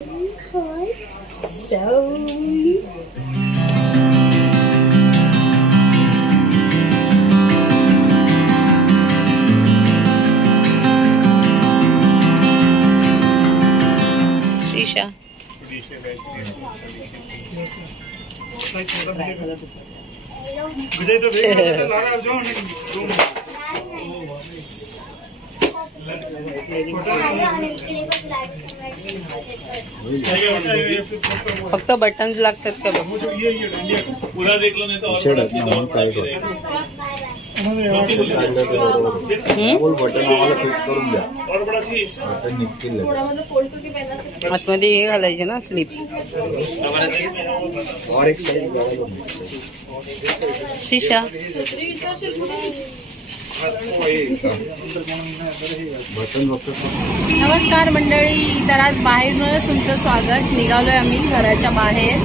श्रीशा फक्त बटन्स लागतात का बघ. आतमध्ये हे घालायचे ना स्लीप. शीशा नमस्कार मंडळी. तर आज बाहेरूनच तुमचं स्वागत. निघालोय आम्ही घराच्या बाहेर.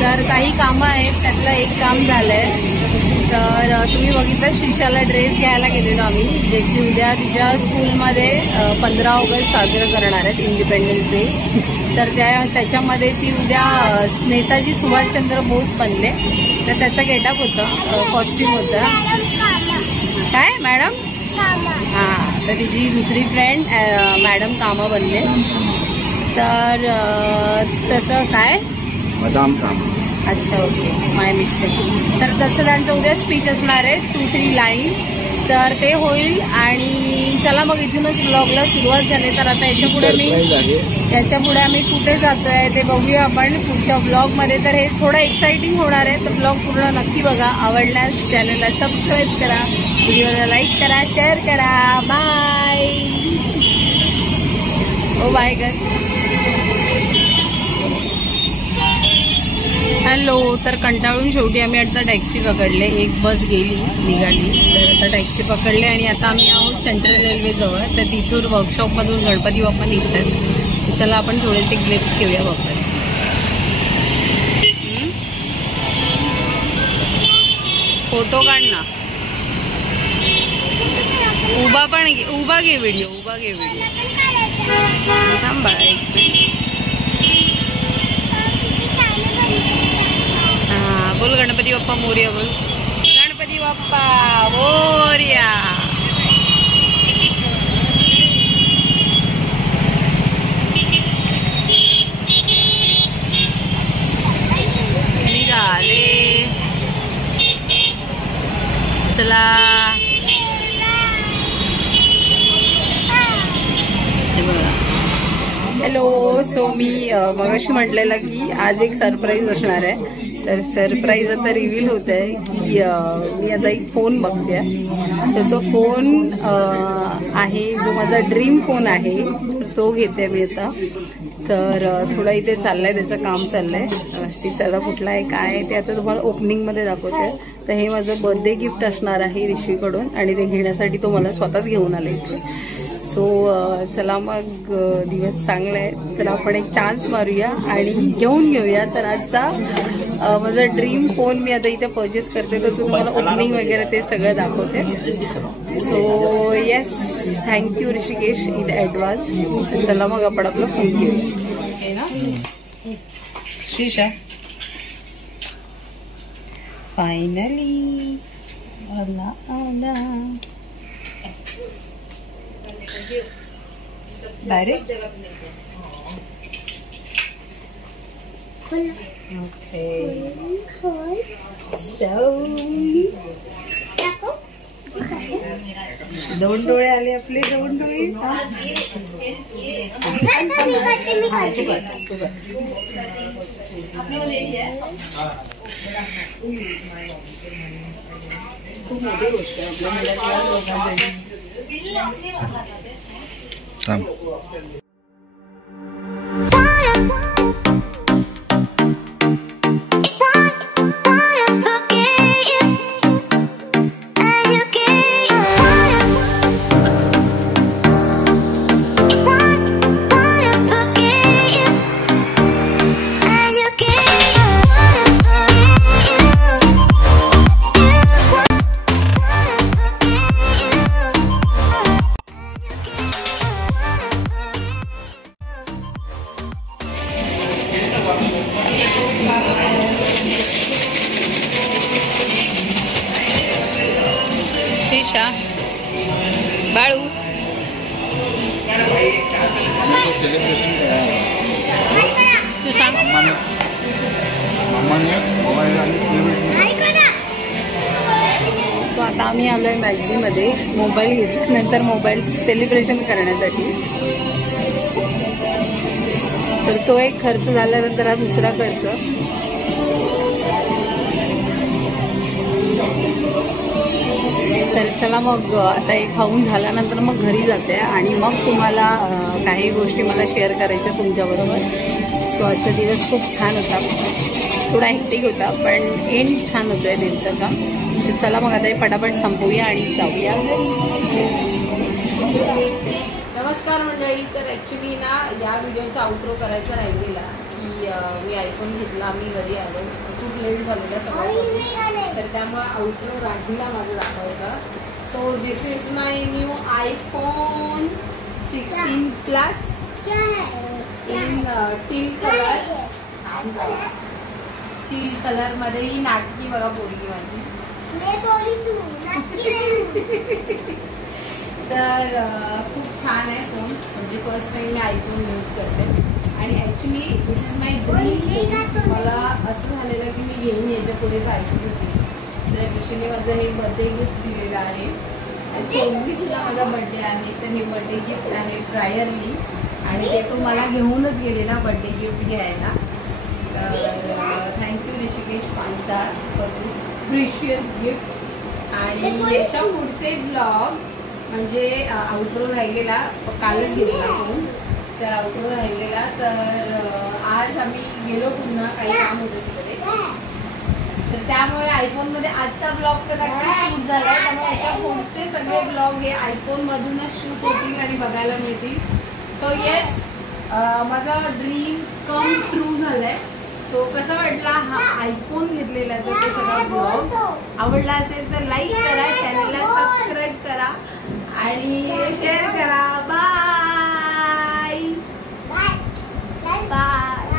तर काही कामं आहेत, त्यातलं एक काम झालंय. तर तुम्ही बघितलं श्रीशाला ड्रेस घ्यायला गेलेलो आम्ही, जे की उद्या तिच्या स्कूलमध्ये 15 ऑगस्ट साजरं करणार आहेत, इंडिपेंडन्स डे. तर त्याच्यामध्ये ती उद्या नेताजी सुभाषचंद्र बोस बनले. तर त्याचा गेटअप होतं, कॉस्ट्यूम होतं. काय मॅडम? हां, तर तिची दुसरी फ्रेंड मॅडम कामा बनले. तर तसं काय मदाम काम. अच्छा, ओके, माय मिस्टेक. तर तसं त्यांचं उद्या स्पीच असणार आहे, 2-3 लाईन्स. तर ते होईल. आणि चला मग इथूनच ब्लॉगला सुरुवात झाली. तर आता याच्यापुढे आम्ही कुठे जातोय ते बघूया आपण पुढच्या ब्लॉगमध्ये. तर हे थोडं एक्साइटिंग होणार आहे. तर ब्लॉग पूर्ण नक्की बघा. आवडल्यास चॅनलला सबस्क्राईब करा, व्हिडिओला लाईक करा, शेअर करा. बाय. ओ बाय कर. हॅलो. तर कंटाळून शेवटी आम्ही आता टॅक्सी पकडले. एक बस निघाली. तर आता टॅक्सी पकडले आणि आता आम्ही आहोत सेंट्रल रेल्वेजवळ. तर तिथून वर्कशॉपमधून गणपती बाप्पा निघतात. चला आपण थोडेसे क्लिप्स घेऊया बाप्पा. फोटो काढ ना. उभा घे व्हिडिओ. थांबा एक मिनिट. बोल गणपती बाप्पा मोरया. बोल गणपती बाप्पा मोरया. निघाले. चला. हॅलो. सो मी मगाशी म्हटलेलं की आज एक सरप्राईज असणार आहे. तर सरप्राईज आता रिव्हील होत आहे की मी आता एक फोन बघते. तर तो फोन आहे जो माझा ड्रीम फोन आहे. तर तो घेते मी आता. तर थोडं इथे चाललंय, त्याचं काम चाललंय व्यवस्थित. आता कुठला आहे काय आहे ते आता तुम्हाला ओपनिंगमध्ये दाखवते. तर हे माझं बर्थडे गिफ्ट असणार आहे ऋषीकडून, आणि ते घेण्यासाठी तो मला स्वतःच घेऊन आला इथे. सो चला मग, दिवस चांगला आहे. तर आपण एक चान्स मारूया आणि घेऊन घेऊया. तर आजचा माझा ड्रीम फोन मी आता इथे परचेस करते. तर तुम्हाला ओपनिंग वगैरे ते सगळं दाखवते. So yes, thank you Rishikesh in advance. चला मग आपण आपला फोन घेऊया. श्रीशा फायनली आला. Direct okay. दोन डोळे आले आपले. दोन डोळे. खूप मोठी गोष्ट आहे आपल्या शीशा बाळू तू सांग. सो आता आम्ही आलो आहे मॅगडीमध्ये मोबाईल घेतल्यानंतर मोबाईलचं सेलिब्रेशन करण्यासाठी. तर तो एक खर्च झाल्यानंतर हा दुसरा खर्च. तर चला मग आता हे खाऊन झाल्यानंतर मग घरी जाते आणि मग तुम्हाला काही गोष्टी मला शेअर करायच्या तुमच्याबरोबर. सो आजचा दिवस खूप छान होता, थोडा हेक्टिक होता पण एंड छान होतो आहे दिवसाचा. सो चला मग आता हे पटापट संपवूया आणि जाऊया. नमस्कार मंडळी. तर ॲक्च्युली ना या व्हिडिओचा आउट्रो करायचा राहिलेला की मी आयफोन घेतला, मी घरी आलो, खूप लेट झालेला सगळ्यात, तर त्यामुळे आउट्रो राहिला माझा दाखवायचा. So this is my new iPhone 16 plus in teal colour. Teal colour मध्ये ही नाटकी बघा पोरगी माझी. तर खूप छान आहे फोन, म्हणजे फर्स्ट टाइम मी आयफोन यूज करते आणि actually this is my dream. मला असं झालेलं की मी घेईन याच्या पुढेच आयफोनच घेईन. तर ॲक्च्युली माझं हे बर्थडे गिफ्ट दिलेलं आहे. 24ला माझा बर्थडे आहे, तर हे बर्थडे गिफ्ट आहे प्रायरली आणि ते तो मला घेऊनच गेलेला बर्थडे गिफ्ट घ्यायला. तर thank you Rishikesh Panchal for this precious gift. आणि याच्या पुढचे ब्लॉग म्हणजे आउटरो राहिलेला कालच घेतला फोन, तर आउटरो राहिलेला. तर आज आम्ही गेलो पुन्हा, काही काम होतं तिकडे, तर त्यामुळे आयफोनमध्ये आजचा ब्लॉग तर नक्की शूट झाला. त्यामुळे याच्या पुढचे सगळे ब्लॉग हे आयफोनमधूनच शूट होतील आणि बघायला मिळतील. सो येस, माझा ड्रीम कम ट्रू झालाय. सो कसा वाटला हा आयफोन घेतलेल्याचा तो सगळा ब्लॉग? आवडला असेल तर लाईक करा, चॅनलला सबस्क्राईब करा आणि शेअर करा. Bye bye bye.